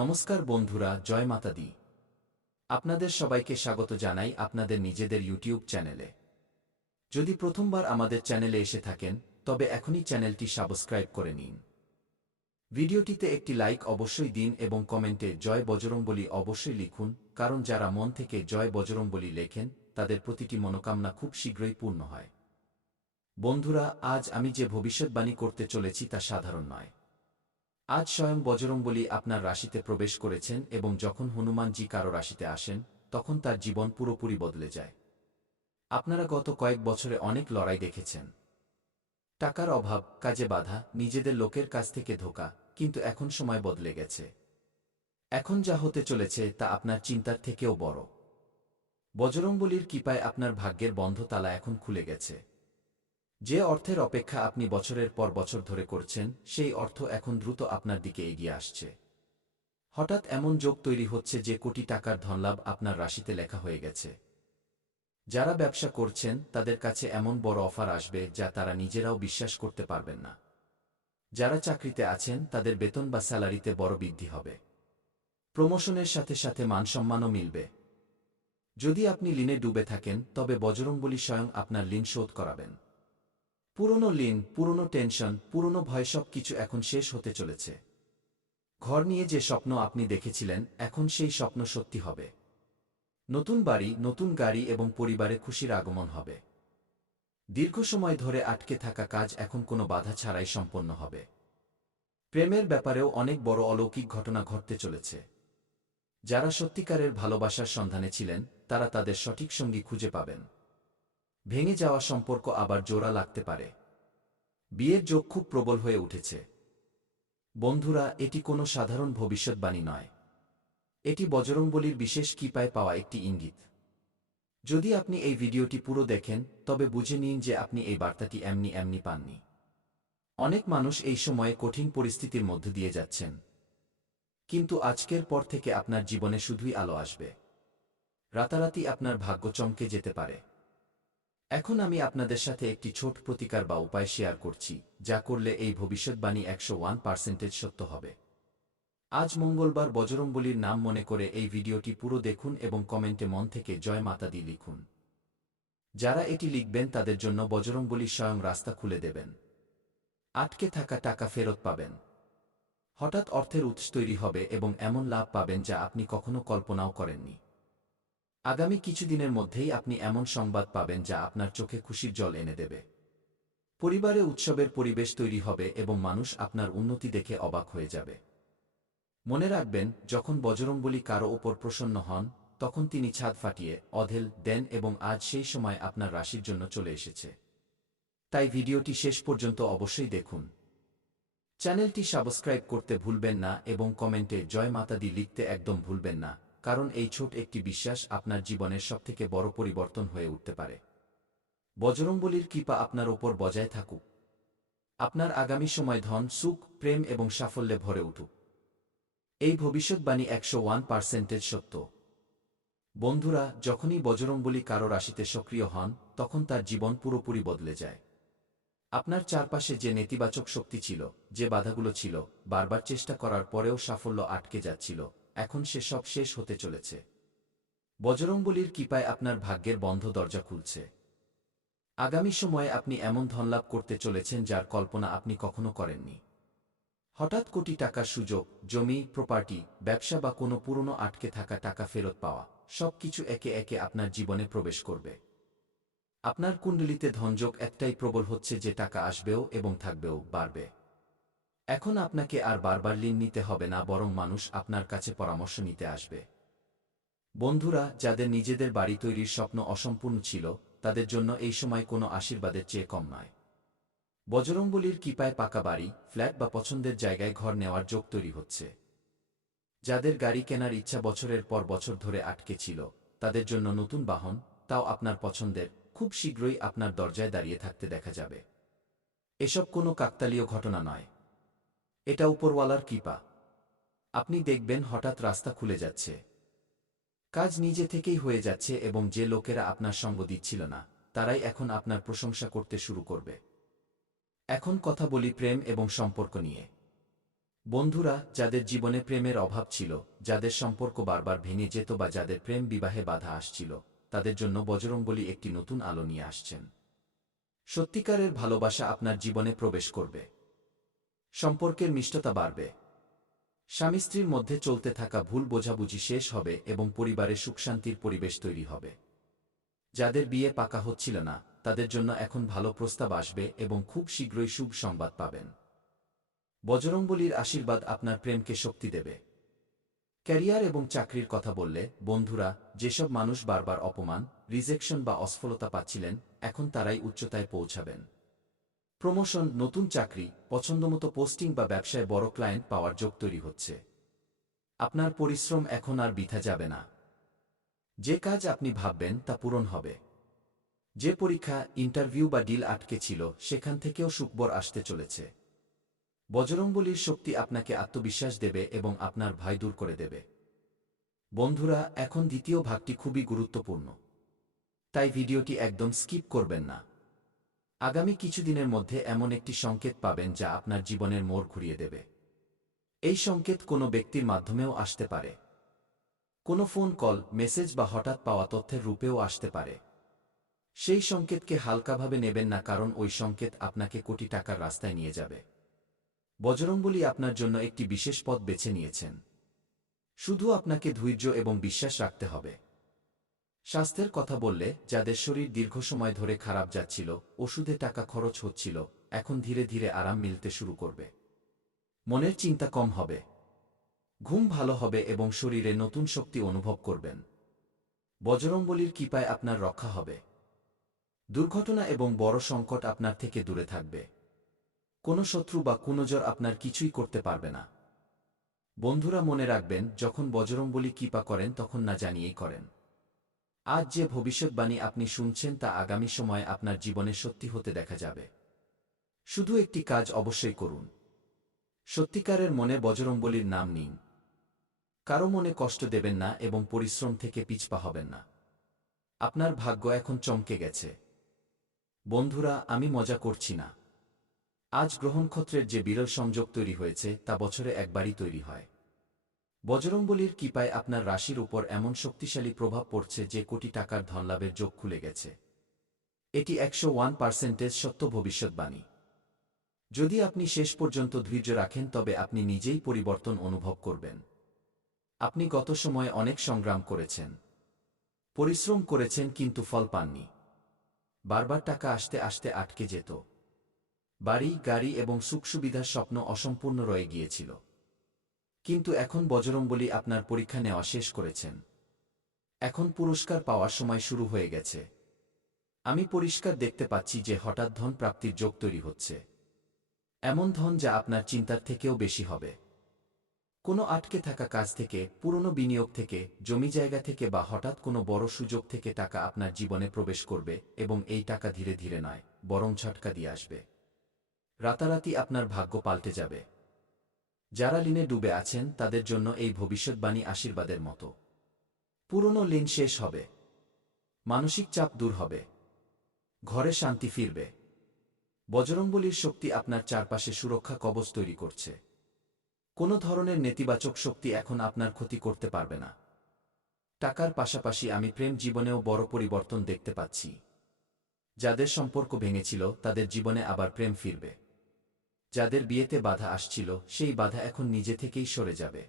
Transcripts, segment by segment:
নমস্কার বন্ধুরা, জয় মাতা দি। আপনাদের সবাইকে স্বাগত জানাই আপনাদের নিজেদের ইউটিউব চ্যানেলে। যদি প্রথমবার আমাদের চ্যানেলে এসে থাকেন তবে এখনই চ্যানেলটি সাবস্ক্রাইব করে নিন। ভিডিওটিতে একটি লাইক অবশ্যই দিন এবং কমেন্টে জয় বজরংবলী অবশ্যই লিখুন, কারণ যারা মন থেকে জয় বজরংবলী লেখেন তাদের প্রতিটি মনোকামনা খুব শীঘ্রই পূর্ণ হয়। বন্ধুরা, আজ আমি যে ভবিষ্যৎবাণী করতে চলেছি তা সাধারণ নয়। আজ স্বয়ং বজরংবলী আপনার রাশিতে প্রবেশ করেছেন এবং যখন হনুমানজি কারো রাশিতে আসেন তখন তার জীবন পুরোপুরি বদলে যায়। আপনারা গত কয়েক বছরে অনেক লড়াই দেখেছেন। টাকার অভাব, কাজে বাধা, নিজেদের লোকের কাছ থেকে ধোঁকা, কিন্তু এখন সময় বদলে গেছে। এখন যা হতে চলেছে তা আপনার চিন্তার থেকেও বড়। বজরংবলীর কৃপায় আপনার ভাগ্যের বন্ধ তালা এখন খুলে গেছে। যে অর্থের অপেক্ষা আপনি বছরের পর বছর ধরে করছেন সেই অর্থ এখন দ্রুত আপনার দিকে এগিয়ে আসছে। হঠাৎ এমন যোগ তৈরি হচ্ছে যে কোটি টাকার ধনলাভ আপনার রাশিতে লেখা হয়ে গেছে। যারা ব্যবসা করছেন তাদের কাছে এমন বড় অফার আসবে যা তারা নিজেরাও বিশ্বাস করতে পারবেন না। যারা চাকরিতে আছেন তাদের বেতন বা স্যালারিতে বড় বৃদ্ধি হবে। প্রমোশনের সাথে সাথে মানসম্মানও মিলবে। যদি আপনি ঋণে ডুবে থাকেন তবে বজরংবলী স্বয়ং আপনার ঋণ শোধ করাবেন। পুরনো ঋণ, পুরনো টেনশন, পুরনো ভয় সব কিছু এখন শেষ হতে চলেছে। ঘর নিয়ে যে স্বপ্ন আপনি দেখেছিলেন এখন সেই স্বপ্ন সত্যি হবে। নতুন বাড়ি, নতুন গাড়ি এবং পরিবারে খুশির আগমন হবে। দীর্ঘ সময় ধরে আটকে থাকা কাজ এখন কোনো বাধা ছাড়াই সম্পন্ন হবে। প্রেমের ব্যাপারেও অনেক বড় অলৌকিক ঘটনা ঘটতে চলেছে। যারা সত্যিকারের ভালোবাসার সন্ধানে ছিলেন তারা তাদের সঠিক সঙ্গী খুঁজে পাবেন। ভেঙে যাওয়া সম্পর্ক আবার জোড়া লাগতে পারে। বিয়ের যোগ খুব প্রবল হয়ে উঠেছে। বন্ধুরা, এটি কোনো সাধারণ ভবিষ্যৎবাণী নয়। এটি বজরংবলীর বিশেষ কৃপায় পাওয়া একটি ইঙ্গিত। যদি আপনি এই ভিডিওটি পুরো দেখেন তবে বুঝে নিন যে আপনি এই বার্তাটি এমনি এমনি পাননি। অনেক মানুষ এই সময়ে কঠিন পরিস্থিতির মধ্য দিয়ে যাচ্ছেন, কিন্তু আজকের পর থেকে আপনার জীবনে শুধুই আলো আসবে। রাতারাতি আপনার ভাগ্য চমকে যেতে পারে। এখন আমি আপনাদের সাথে একটি ছোট প্রতিকার বা উপায় শেয়ার করছি, যা করলে এই ভবিষ্যৎবাণী 101% সত্য হবে। আজ মঙ্গলবার, বজরংবলীর নাম মনে করে এই ভিডিওটি পুরো দেখুন এবং কমেন্টে মন থেকে জয় মাতা দি লিখুন। যারা এটি লিখবেন তাদের জন্য বজরংবলী স্বয়ং রাস্তা খুলে দেবেন। আটকে থাকা টাকা ফেরত পাবেন। হঠাৎ অর্থের উৎস তৈরি হবে এবং এমন লাভ পাবেন যা আপনি কখনো কল্পনাও করেননি। আগামী কিছুদিনের মধ্যেই আপনি এমন সংবাদ পাবেন যা আপনার চোখে খুশির জল এনে দেবে। পরিবারে উৎসবের পরিবেশ তৈরি হবে এবং মানুষ আপনার উন্নতি দেখে অবাক হয়ে যাবে। মনে রাখবেন, যখন বজরংবলী কারো ওপর প্রসন্ন হন তখন তিনি ছাদ ফাটিয়ে অঢেল দেন এবং আজ সেই সময় আপনার রাশির জন্য চলে এসেছে। তাই ভিডিওটি শেষ পর্যন্ত অবশ্যই দেখুন। চ্যানেলটি সাবস্ক্রাইব করতে ভুলবেন না এবং কমেন্টে জয় মাতা দি লিখতে একদম ভুলবেন না, কারণ এই ছোট একটি বিশ্বাস আপনার জীবনের সবথেকে বড় পরিবর্তন হয়ে উঠতে পারে। বজরংবলীর কৃপা আপনার ওপর বজায় থাকুক। আপনার আগামী সময় ধন, সুখ, প্রেম এবং সাফল্যে ভরে উঠুক। এই ভবিষ্যৎবাণী 101% সত্য। বন্ধুরা, যখনই বজরংবলী কারো রাশিতে সক্রিয় হন তখন তার জীবন পুরোপুরি বদলে যায়। আপনার চারপাশে যে নেতিবাচক শক্তি ছিল, যে বাধাগুলো ছিল, বারবার চেষ্টা করার পরেও সাফল্য আটকে যাচ্ছিল, এখন সেসব শেষ হতে চলেছে। বজরংবলীর কৃপায় আপনার ভাগ্যের বন্ধ দরজা খুলছে। আগামী সময়ে আপনি এমন ধনলাভ করতে চলেছেন যার কল্পনা আপনি কখনো করেননি। হঠাৎ কোটি টাকার সুযোগ, জমি, প্রপার্টি, ব্যবসা বা কোনো পুরনো আটকে থাকা টাকা ফেরত পাওয়া, সবকিছু একে একে আপনার জীবনে প্রবেশ করবে। আপনার কুণ্ডলিতে ধনযোগ একটাই প্রবল হচ্ছে যে টাকা আসবেও এবং থাকবেও, বাড়বে। এখন আপনাকে আর বারবার ঋণ নিতে হবে না, বরং মানুষ আপনার কাছে পরামর্শ নিতে আসবে। বন্ধুরা, যাদের নিজেদের বাড়ি তৈরির স্বপ্ন অসম্পূর্ণ ছিল তাদের জন্য এই সময় কোনো আশীর্বাদের চেয়ে কম নয়। বজরংবলীর কৃপায় পাকা বাড়ি, ফ্ল্যাট বা পছন্দের জায়গায় ঘর নেওয়ার যোগ তৈরি হচ্ছে। যাদের গাড়ি কেনার ইচ্ছা বছরের পর বছর ধরে আটকে ছিল তাদের জন্য নতুন বাহন, তাও আপনার পছন্দের, খুব শীঘ্রই আপনার দরজায় দাঁড়িয়ে থাকতে দেখা যাবে। এসব কোনো কাকতালীয় ঘটনা নয়, এটা উপরওয়ালার কৃপা। আপনি দেখবেন হঠাৎ রাস্তা খুলে যাচ্ছে, কাজ নিজে থেকেই হয়ে যাচ্ছে এবং যে লোকেরা আপনার সঙ্গ দিচ্ছিল না তারাই এখন আপনার প্রশংসা করতে শুরু করবে। এখন কথা বলি প্রেম এবং সম্পর্ক নিয়ে। বন্ধুরা, যাদের জীবনে প্রেমের অভাব ছিল, যাদের সম্পর্ক বারবার ভেঙে যেত বা যাদের প্রেম বিবাহে বাধা আসছিল, তাদের জন্য বজরংবলী একটি নতুন আলো নিয়ে আসছেন। সত্যিকারের ভালোবাসা আপনার জীবনে প্রবেশ করবে। সম্পর্কের মিষ্টতা বাড়বে। স্বামী স্ত্রীর মধ্যে চলতে থাকা ভুল বোঝাবুঝি শেষ হবে এবং পরিবারে সুখশান্তির পরিবেশ তৈরি হবে। যাদের বিয়ে পাকা হচ্ছিল না, তাদের জন্য এখন ভালো প্রস্তাব আসবে এবং খুব শীঘ্রই শুভ সংবাদ পাবেন। বজরংবলীর আশীর্বাদ আপনার প্রেমকে শক্তি দেবে। ক্যারিয়ার এবং চাকরির কথা বললে, বন্ধুরা, যেসব মানুষ বারবার অপমান, রিজেকশন বা অসফলতা পাচ্ছিলেন, এখন তারাই উচ্চতায় পৌঁছাবেন। প্রমোশন, নতুন চাকরি, পছন্দমতো পোস্টিং বা ব্যবসায় বড় ক্লায়েন্ট পাওয়ার যোগ তৈরি হচ্ছে। আপনার পরিশ্রম এখন আর বৃথা যাবে না। যে কাজ আপনি ভাববেন তা পূরণ হবে। যে পরীক্ষা, ইন্টারভিউ বা ডিল আটকে ছিল, সেখান থেকেও সুখবর আসতে চলেছে। বজরংবলীর শক্তি আপনাকে আত্মবিশ্বাস দেবে এবং আপনার ভয় দূর করে দেবে। বন্ধুরা, এখন দ্বিতীয় ভাগটি খুবই গুরুত্বপূর্ণ, তাই ভিডিওটি একদম স্কিপ করবেন না। আগামী কিছুদিনের মধ্যে এমন একটি সংকেত পাবেন যা আপনার জীবনের মোড় ঘুরিয়ে দেবে। এই সংকেত কোনো ব্যক্তির মাধ্যমেও আসতে পারে। কোনো ফোন কল, মেসেজ বা হঠাৎ পাওয়া তথ্যের রূপেও আসতে পারে। সেই সংকেতকে হালকাভাবে নেবেন না, কারণ ওই সংকেত আপনাকে কোটি টাকার রাস্তায় নিয়ে যাবে। বজরংবলী আপনার জন্য একটি বিশেষ পথ বেছে নিয়েছেন। শুধু আপনাকে ধৈর্য এবং বিশ্বাস রাখতে হবে। স্বাস্থ্যের কথা বললে, যাদের শরীর দীর্ঘ সময় ধরে খারাপ যাচ্ছিল, ওষুধে টাকা খরচ হচ্ছিল, এখন ধীরে ধীরে আরাম মিলতে শুরু করবে। মনের চিন্তা কম হবে, ঘুম ভালো হবে এবং শরীরে নতুন শক্তি অনুভব করবেন। বজরংবলীর কৃপায় আপনার রক্ষা হবে। দুর্ঘটনা এবং বড় সংকট আপনার থেকে দূরে থাকবে। কোনো শত্রু বা কুনজর আপনার কিছুই করতে পারবে না। বন্ধুরা, মনে রাখবেন, যখন বজরংবলী কৃপা করেন তখন না জানিয়েই করেন। আজ যে ভবিষ্যৎবাণী আপনি শুনছেন তা আগামী সময়ে আপনার জীবনে সত্যি হতে দেখা যাবে। শুধু একটি কাজ অবশ্যই করুন। সত্যিকারের মনে বজরংবলীর নাম নিন। কারো মনে কষ্ট দেবেন না এবং পরিশ্রম থেকে পিছপা হবেন না। আপনার ভাগ্য এখন চমকে গেছে। বন্ধুরা, আমি মজা করছি না। আজ গ্রহনক্ষত্রের যে বিরল সংযোগ তৈরি হয়েছে তা বছরে একবারই তৈরি হয়। বজরংবলীর কৃপায় আপনার রাশির উপর এমন শক্তিশালী প্রভাব পড়ছে যে কোটি টাকার ধনলাভের যোগ খুলে গেছে। এটি 101% সত্য ভবিষ্যৎবাণী। যদি আপনি শেষ পর্যন্ত ধৈর্য রাখেন তবে আপনি নিজেই পরিবর্তন অনুভব করবেন। আপনি গত সময়ে অনেক সংগ্রাম করেছেন, পরিশ্রম করেছেন, কিন্তু ফল পাননি। বারবার টাকা আসতে আসতে আটকে যেত। বাড়ি, গাড়ি এবং সুখ সুবিধার স্বপ্ন অসম্পূর্ণ রয়ে গিয়েছিল। কিন্তু এখন বজরংবলী আপনার পরীক্ষা নেওয়া শেষ করেছেন। এখন পুরস্কার পাওয়ার সময় শুরু হয়ে গেছে। আমি পরিষ্কার দেখতে পাচ্ছি যে হঠাৎ ধন প্রাপ্তির যোগ তৈরি হচ্ছে। এমন ধন যা আপনার চিন্তার থেকেও বেশি হবে। কোনো আটকে থাকা কাজ থেকে, পুরনো বিনিয়োগ থেকে, জমি জায়গা থেকে বা হঠাৎ কোনো বড় সুযোগ থেকে টাকা আপনার জীবনে প্রবেশ করবে এবং এই টাকা ধীরে ধীরে নয়, বরং ঝটকা দিয়ে আসবে। রাতারাতি আপনার ভাগ্য পাল্টে যাবে। যারা ঋণে ডুবে আছেন তাদের জন্য এই ভবিষ্যৎবাণী আশীর্বাদের মতো। পুরনো ঋণ শেষ হবে, মানসিক চাপ দূর হবে, ঘরে শান্তি ফিরবে। বজরংবলীর শক্তি আপনার চারপাশে সুরক্ষা কবচ তৈরি করছে। কোনো ধরনের নেতিবাচক শক্তি এখন আপনার ক্ষতি করতে পারবে না। টাকার পাশাপাশি আমি প্রেম জীবনেও বড় পরিবর্তন দেখতে পাচ্ছি। যাদের সম্পর্ক ভেঙেছিল তাদের জীবনে আবার প্রেম ফিরবে। যাদের বিয়েতে বাধা আসছিল সেই বাধা এখন নিজে থেকেই সরে যাবে।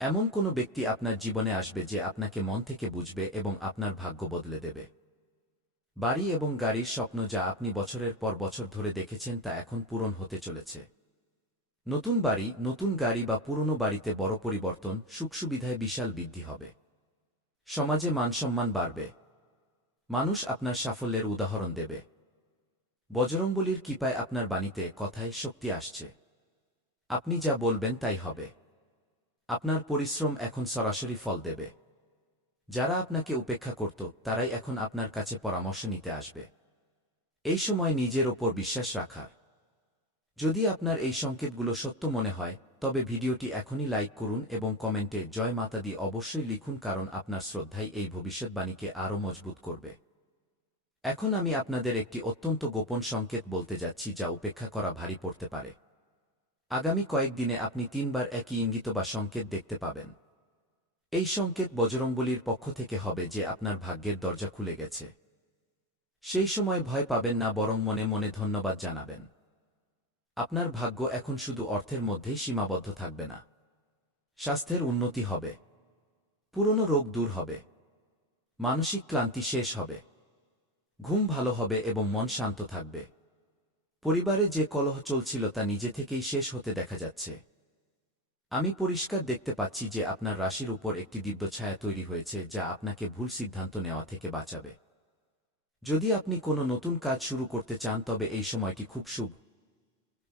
এমন কোনো ব্যক্তি আপনার জীবনে আসবে যে আপনাকে মন থেকে বুঝবে এবং আপনার ভাগ্য বদলে দেবে। বাড়ি এবং গাড়ির স্বপ্ন যা আপনি বছরের পর বছর ধরে দেখেছেন তা এখন পূরণ হতে চলেছে। নতুন বাড়ি, নতুন গাড়ি বা পুরনো বাড়িতে বড় পরিবর্তন, সুখ সুবিধায় বিশাল বৃদ্ধি হবে। সমাজে মানসম্মান বাড়বে। মানুষ আপনার সাফল্যের উদাহরণ দেবে। বজরংবলীর কৃপায় আপনার বাণীতে, কথায় শক্তি আসছে। আপনি যা বলবেন তাই হবে। আপনার পরিশ্রম এখন সরাসরি ফল দেবে। যারা আপনাকে উপেক্ষা করত তারাই এখন আপনার কাছে পরামর্শ নিতে আসবে। এই সময় নিজের ওপর বিশ্বাস রাখার। যদি আপনার এই সংকেতগুলো সত্য মনে হয় তবে ভিডিওটি এখনই লাইক করুন এবং কমেন্টে জয় মাতা দি অবশ্যই লিখুন, কারণ আপনার শ্রদ্ধাই এই ভবিষ্যৎবাণীকে আরও মজবুত করবে। এখন আমি আপনাদের একটি অত্যন্ত গোপন সংকেত বলতে যাচ্ছি যা উপেক্ষা করা ভারী পড়তে পারে। আগামী কয়েকদিনে আপনি 3বার একই ইঙ্গিত বা সংকেত দেখতে পাবেন। এই সংকেত বজরংবলীর পক্ষ থেকে হবে যে আপনার ভাগ্যের দরজা খুলে গেছে। সেই সময় ভয় পাবেন না, বরং মনে মনে ধন্যবাদ জানাবেন। আপনার ভাগ্য এখন শুধু অর্থের মধ্যেই সীমাবদ্ধ থাকবে না। স্বাস্থ্যের উন্নতি হবে, পুরনো রোগ দূর হবে, মানসিক ক্লান্তি শেষ হবে, ঘুম ভালো হবে এবং মন শান্ত থাকবে। পরিবারে যে কলহ চলছিল তা নিজে থেকেই শেষ হতে দেখা যাচ্ছে। আমি পরিষ্কার দেখতে পাচ্ছি যে আপনার রাশির উপর একটি দিব্য ছায়া তৈরি হয়েছে যা আপনাকে ভুল সিদ্ধান্ত নেওয়া থেকে বাঁচাবে। যদি আপনি কোনো নতুন কাজ শুরু করতে চান তবে এই সময়টি খুব শুভ।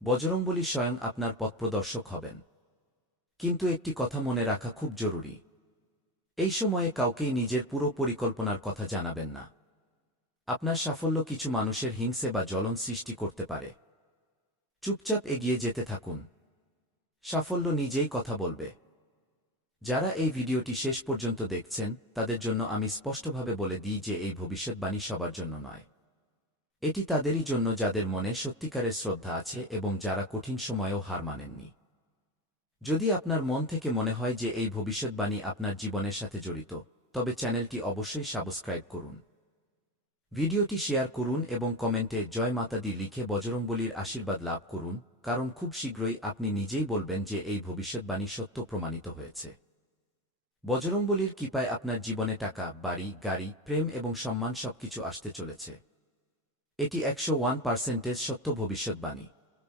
বজরংবলী স্বয়ং আপনার পথপ্রদর্শক হবেন। কিন্তু একটি কথা মনে রাখা খুব জরুরি। এই সময়ে কাউকেই নিজের পুরো পরিকল্পনার কথা জানাবেন না। আপনার সাফল্য কিছু মানুষের হিংসে বা জ্বলন সৃষ্টি করতে পারে। চুপচাপ এগিয়ে যেতে থাকুন। সাফল্য নিজেই কথা বলবে। যারা এই ভিডিওটি শেষ পর্যন্ত দেখছেন তাদের জন্য আমি স্পষ্টভাবে বলে দিই যে এই ভবিষ্যৎবাণী সবার জন্য নয়। এটি তাদেরই জন্য যাদের মনে সত্যিকারের শ্রদ্ধা আছে এবং যারা কঠিন সময়েও হার মানেননি। যদি আপনার মন থেকে মনে হয় যে এই ভবিষ্যৎবাণী আপনার জীবনের সাথে জড়িত, তবে চ্যানেলটি অবশ্যই সাবস্ক্রাইব করুন। ভিডিওটি শেয়ার করুন এবং কমেন্টে জয় মাতা দি লিখে বজরংবলীর আশীর্বাদ লাভ করুন, কারণ খুব শীঘ্রই আপনি নিজেই বলবেন যে এই ভবিষ্যৎবাণী সত্য প্রমাণিত হয়েছে। বজরংবলীর কৃপায় আপনার জীবনে টাকা, বাড়ি, গাড়ি, প্রেম এবং সম্মান সবকিছু আসতে চলেছে। এটি 101% সত্য ভবিষ্যৎবাণী।